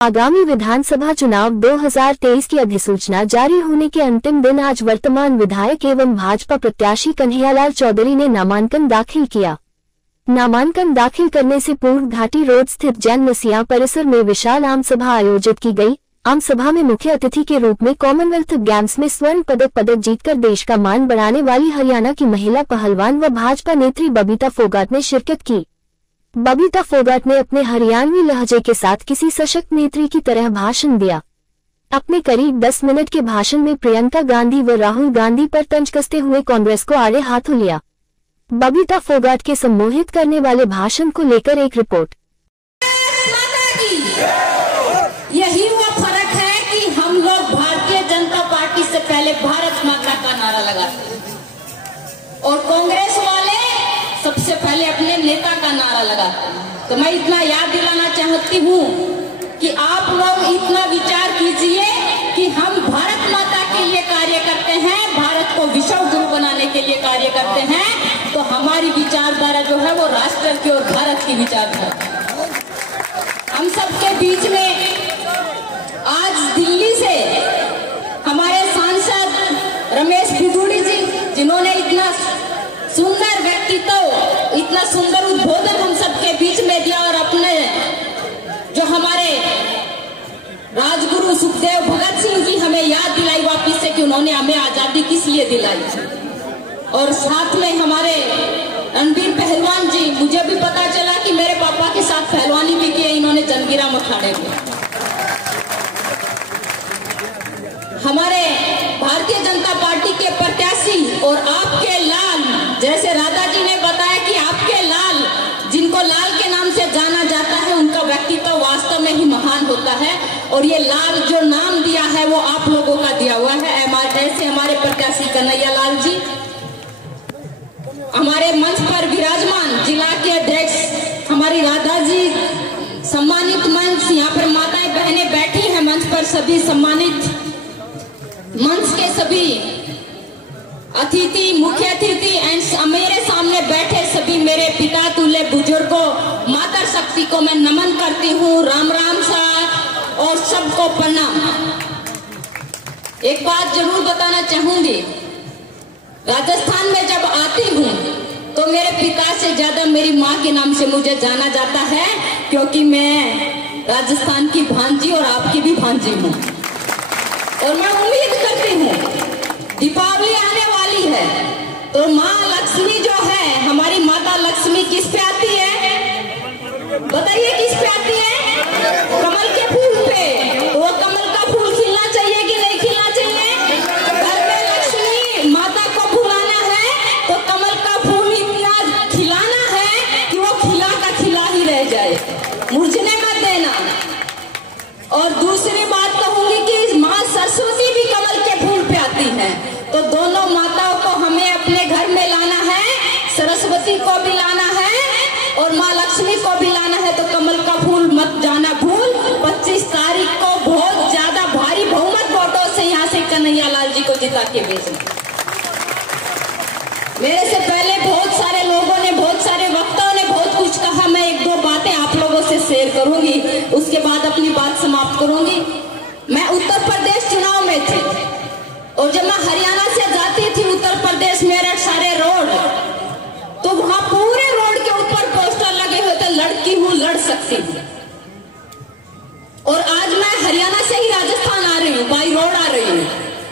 आगामी विधानसभा चुनाव 2023 की अधिसूचना जारी होने के अंतिम दिन आज वर्तमान विधायक एवं भाजपा प्रत्याशी कन्हैयालाल चौधरी ने नामांकन दाखिल किया। नामांकन दाखिल करने से पूर्व घाटी रोड स्थित जैन मसीहा परिसर में विशाल आमसभा आयोजित की गई। आमसभा में मुख्य अतिथि के रूप में कॉमनवेल्थ गेम्स में स्वर्ण पदक जीतकर देश का मान बढ़ाने वाली हरियाणा की महिला पहलवान व भाजपा नेत्री बबीता फोगाट ने शिरकत की। बबीता फोगाट ने अपने हरियाणवी लहजे के साथ किसी सशक्त नेत्री की तरह भाषण दिया। अपने करीब 10 मिनट के भाषण में प्रियंका गांधी व राहुल गांधी पर तंज कसते हुए कांग्रेस को आड़े हाथों लिया। बबीता फोगाट के सम्मोहित करने वाले भाषण को लेकर एक रिपोर्ट। यही वो फर्क है कि हम लोग भारतीय जनता पार्टी से पहले भारत माता का नारा लगाते हैं और कांग्रेस वाले सबसे पहले अपने नेता का नारा लगाते हैं। तो मैं इतना याद दिलाना चाहती हूँ कि आप लोग इतना विचार कीजिए कि हम भारत माता के लिए कार्य करते हैं, भारत को विश्व गुरु बनाने के लिए कार्य करते हैं। तो हमारी विचारधारा जो है वो राष्ट्र की और भारत की विचारधारा। हम सबके बीच में आज दिल्ली से हमारे सांसद रमेश बिधूड़ी जी, जिन्होंने इतना सुंदर व्यक्तित्व, इतना सुंदर उद्बोधन हम सबके बीच में दिया और अपने जो हमारे राजगुरु सुखदेव भगत सिंह जी हमें याद दिलाई वापिस से कि उन्होंने हमें आजादी किस लिए दिलाई। और साथ में हमारे रणबीर पहलवान जी, मुझे भी पता चला कि मेरे पापा के साथ पहलवानी भी की इन्होंने जंगीरा अखाड़े में। हमारे भारतीय जनता पार्टी के प्रत्याशी और आपके लाल, जैसे राधा जी ने बताया कि आपके लाल, जिनको लाल के नाम से जाना जाता है, उनका व्यक्तित्व वास्तव में ही महान होता है। और ये लाल जो नाम दिया है वो आप लोगों का दिया हुआ है। जैसे हमारे प्रत्याशी कन्हैयालाल जी हमारे मंच पर विराजमान, जिला के अध्यक्ष हमारी राधा जी, सम्मानित मंच, यहाँ पर माताएं बहनें बैठी हैं मंच पर, सभी सम्मानित मंच के सभी अतिथि, मुख्य अतिथि एंड मेरे सामने बैठे सभी मेरे पिता तुल्य बुजुर्गों, माता शक्ति को मैं नमन करती हूँ। राम राम सा और सबको प्रणाम। एक बात जरूर बताना चाहूंगी, राजस्थान में जब आती हूँ तो मेरे पिता से ज्यादा मेरी माँ के नाम से मुझे जाना जाता है, क्योंकि मैं राजस्थान की भांजी और आपकी भी भांजी हूँ। और मैं उम्मीद करती हूँ दीपावली आने वाली है तो माँ लक्ष्मी जो है, हमारी माता लक्ष्मी किस पे आती है बताइए, किस पे आती है? कमल के फूल पे। वो कमल का फूल खिलना चाहिए कि नहीं खिलना चाहिए? घर में लक्ष्मी माता को बुलाना है तो कमल का फूल इतना खिलाना है कि वो खिला का खिला ही रह जाए, मुरझने मत देना। और दूसरी बात कहूंगी कि माँ सरस्वती भी कमल के फूल पे आती है, तो दोनों माताओं को हमें अपने घर में लाना है, सरस्वती को भी लाना है और माँ लक्ष्मी को भी लाना है। तो कमल का फूल मत जाना भूल। 25 तारीख को बहुत ज्यादा भारी बहुमत वोटों से यहाँ से कन्हैयालाल जी को जिता के भेजना। मेरे से पहले बहुत सारे लोगों ने, बहुत सारे वक्ताओं ने बहुत कुछ कहा, मैं एक दो बातें आप लोगों से शेयर करूंगी, उसके बाद अपनी बात समाप्त करूंगी। मैं उत्तर प्रदेश चुनाव में थी और जब मैं हरियाणा से जाती थी उत्तर प्रदेश, मेरे सारे रोड, तो वहां पूरे रोड के ऊपर पोस्टर लगे हुए थे, लड़की हूं लड़ सकती हूँ। और आज मैं हरियाणा से ही राजस्थान आ रही हूँ, बाई रोड आ रही हूँ,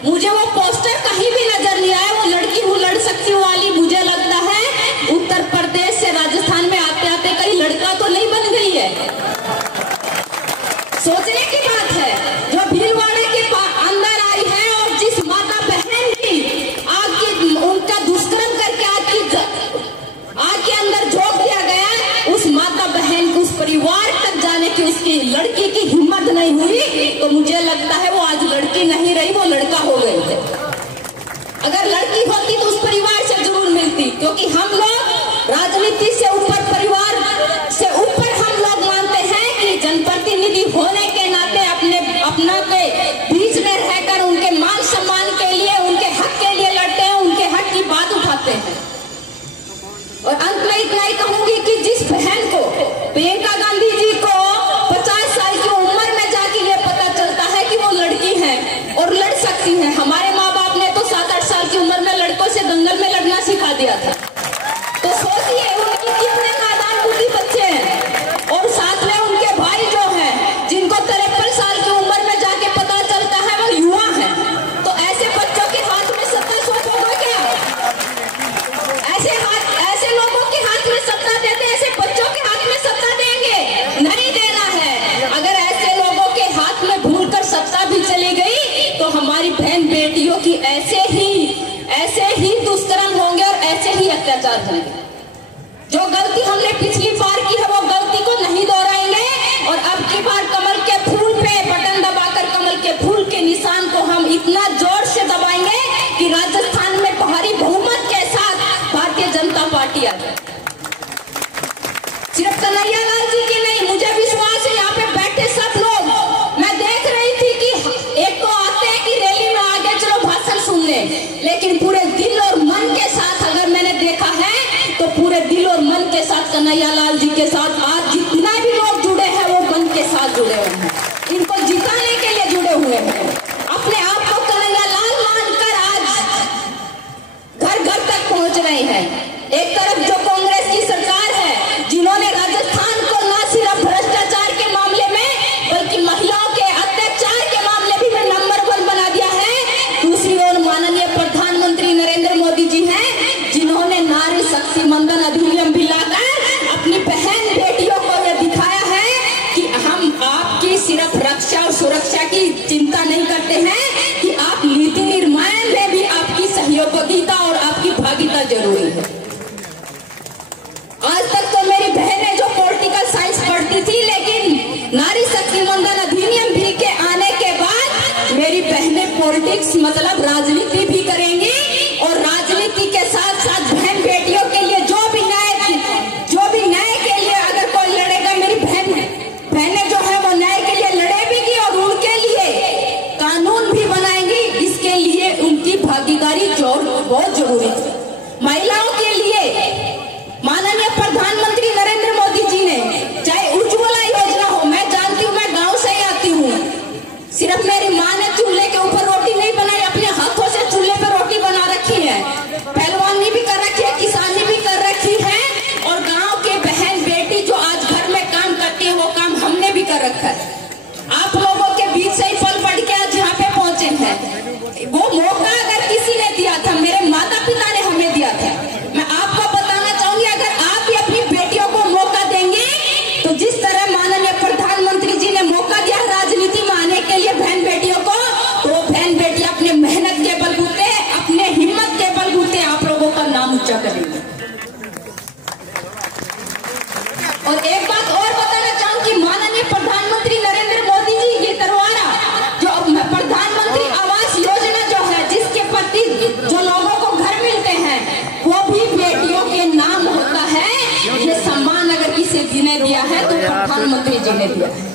मुझे वो पोस्टर कहीं भी नजर नहीं आया, वो लड़की हूँ लड़ सकती हूँ वाली। मुझे लगता है उत्तर प्रदेश से राजस्थान में आते आते कहीं लड़का तो नहीं बन गई है। सोचने की बात है, जो भीलवाड़े के अंदर आई है और जिस माता बहन की आग उनका दुष्कर्म करके आग के अंदर झोंक दिया गया, उस माता बहन को, उस परिवार तक जाने की उसकी लड़की की हिम्मत नहीं हुई, तो मुझे लगता है वो आज लड़की नहीं रही, वो लड़का हो गए थे। अगर लड़की होती तो उस परिवार से जरूर मिलती, क्योंकि हम लोग राजनीति से ऊपर, परिवार से ऊपर हम लोग मानते हैं कि जनप्रतिनिधि होने के नाते अपना के बीच में रहकर उनके मान सम्मान के लिए, उनके हक के लिए लड़ते हैं, उनके हक की बात उठाते हैं। और अंत में इतना ही कहूंगी कि जिस बहन को, प्रियंका गांधी जी को 50 साल की उम्र में जाकर भ्रष्टाचार होंगे। जो गलती हमने पिछली बार की है वो गलती को नहीं दोहराएंगे और अब की बार कमल के फूल पे बटन दबाकर कमल के फूल के निशान को हम इतना जोर से दबाएंगे कि राजस्थान में भारी बहुमत के साथ भारतीय जनता पार्टी आ जाए। सिर्फ कन्हैया लाल जी की नहीं, मुझे विश्वास है यहाँ पे बैठे सब लोग, मैं देख रही थी कि एक तो आते हैं कि रैली में आगे चलो भाषण सुनने, लेकिन पूरे दिल और मन के साथ अगर मैंने देखा है तो पूरे दिल और मन के साथ कन्हैया लाल जी के साथ आज जितना भी लोग जुड़े हैं वो मन के साथ जुड़े हुए हैं, इनको जिताने के लिए जुड़े हुए हैं, अपने आप को कन्हैया लाल मानकर आज घर घर तक पहुंच रहे हैं। एक तरफ जो कांग्रेस की सरकार है जिन्होंने राजस्थान को न सिर्फ भ्रष्टाचार के मामले में बल्कि महिलाओं के अत्याचार के मामले भी में नंबर 1 बना दिया है, दूसरी ओर माननीय प्रधानमंत्री नरेंद्र मोदी जी हैं जिन्होंने नारी शक्ति मंदन अधिनियम भी लाकर अपनी बहन बेटियों को यह दिखाया है कि हम आपकी सिर्फ रक्षा और सुरक्षा की चिंता नहीं करते हैं कि आप नीति निर्माण में भी आपकी सहयोगिता और आपकी भागीदारी जरूरी है। आज तक तो मेरी बहनें जो पॉलिटिकल साइंस पढ़ती थी, लेकिन नारी शक्ति मंदन अधिनियम भी के आने के बाद मेरी बहनें पॉलिटिक्स मतलब राजनीति भी करेंगी और राजनीति के साथ साथ बहन बेटियों के लिए जो भी न्याय के लिए अगर कोई लड़ेगा, मेरी बहनें जो है वो न्याय के लिए लड़ेगी और उनके लिए कानून भी बनाएंगी। इसके लिए उनकी भागीदारी बहुत जरूरी है। महिलाओं के लिए माननीय प्रधानमंत्री नरेंद्र मोदी जी ने चाहे उज्ज्वला योजना हो, मैं जानती हूँ, मैं गांव से ही आती हूँ, सिर्फ मेरी माँ ने चूल्हे के ऊपर रोटी नहीं बनाई, अपने हाथों से चूल्हे पर रोटी बना रखी है, पहलवानी भी कर रखी है, किसानी भी कर रखी है और गांव के बहन बेटी जो आज घर में काम करती है वो काम हमने भी कर रखा है। आप लोगों के बीच से ही पल पढ़ के आज यहाँ पे पहुंचे हैं। वो मौका अगर किसी ने दिया था, मेरे माता पिता ने हमें दिया था, मैं आपको बताना चाहूंगी अगर आप भी अपनी बेटियों को मौका देंगे तो जिस तरह माननीय प्रधानमंत्री जी ने मौका दिया राजनीति में आने के लिए बहन बेटियों को, तो वो बहन बेटी अपने मेहनत के बलबूते, अपने हिम्मत के बलबूते आप लोगों का नाम ऊंचा करेंगे। और एक बात और बताना चाहूंगी, माननीय प्रधानमंत्री नरेंद्र मोदी जी ये करवाना जो प्रधानमंत्री आवास योजना जो है जिसके प्रति जो लोगों को घर मिलते हैं वो भी बेटियों के नाम होता है। ये सम्मान अगर किसी ने दिया है तो प्रधानमंत्री जी ने दिया है।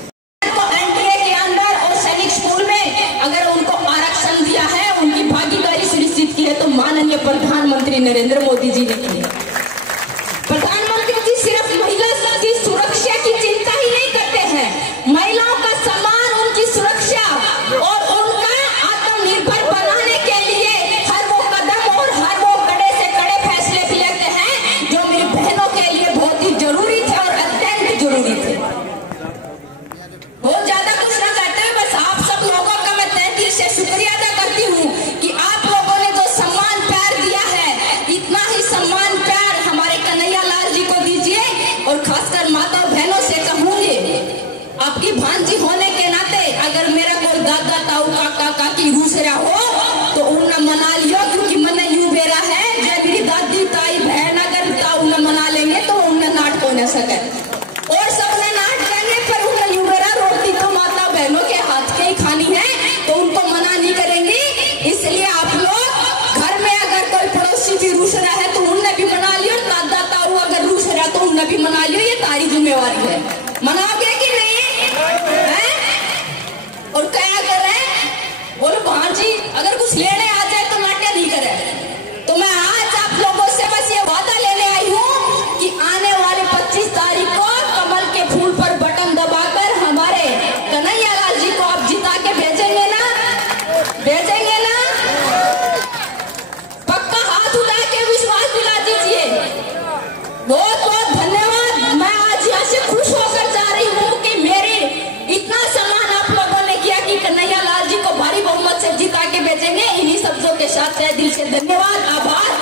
तो एनडीए के अंदर और सैनिक स्कूल में अगर उनको आरक्षण दिया है, उनकी भागीदारी सुनिश्चित की है तो माननीय प्रधानमंत्री नरेंद्र मोदी जी ने की है। प्रधानमंत्री जी सिर्फ महिला की सुरक्षा की चिंता ही नहीं करते हैं, महिलाओं का सम्मान, उनकी सुरक्षा और उनका आत्मनिर्भर बनाने के लिए हर वो कदम और हर वो कड़े से कड़े फैसले भी लेते हैं जो मेरी बहनों के लिए बहुत ही जरूरी थे और अत्यंत जरूरी थे। बहुत ज्यादा कुछ ना कहते हैं, बस आप सब लोगों का मैं तहे दिल से शुक्रिया अदा करती हूँ कि आप लोगों ने जो सम्मान प्यार दिया है, इतना ही सम्मान प्यार हमारे कन्हैया लाल जी को दीजिए। और खासकर माता बहनों से कहूंगी, आपकी भांजी होने के नाते अगर मेरा कोई दादा ताऊ काका काकी रूसरा हो तो उन्हें मना लियो, क्योंकि मैंने यूं बेरा है जब मेरी दादी ताई बहन अगर ताऊ न मना लेंगे तो उन्हें नाट हो न सके और सबने नाट करने पर उन्हें यूं बेरा रोटी तो माता बहनों के हाथ के ही खानी है तो उनको मना नहीं करेंगी। इसलिए आप लोग घर में अगर कोई पड़ोसी भी रूसरा है तो उन्हें भी मना लियो, दादा ताऊ अगर रूसरा तो उन्हें भी मना लियो, ये तारी जिम्मेवारी है। मनाओगे कि नहीं है? और क्या करे बोलो भांजी अगर कुछ लेने आ जाए तो नाट्य नहीं करे। तो मैं आज आप लोगों से बस ये वादा लेने आई हूँ कि आने वाले 25 तारीख को कमल के फूल पर बटन दबाकर हमारे कन्हैया लाल जी को आप जिता के भेजेंगे ना? भेजेंगे ना? पक्का हाथ उठा के विश्वास दिला दीजिए। बहुत बहुत धन्यवाद। मैं आज यहाँ से खुश होकर जा रही हूँ कि मेरे इतना सम्मान आप लोगों ने किया कि कन्हैया लाल जी को भारी बहुमत से जिता के भेजेंगे। इन्हीं शब्दों के साथ दिल से धन्यवाद, आभार।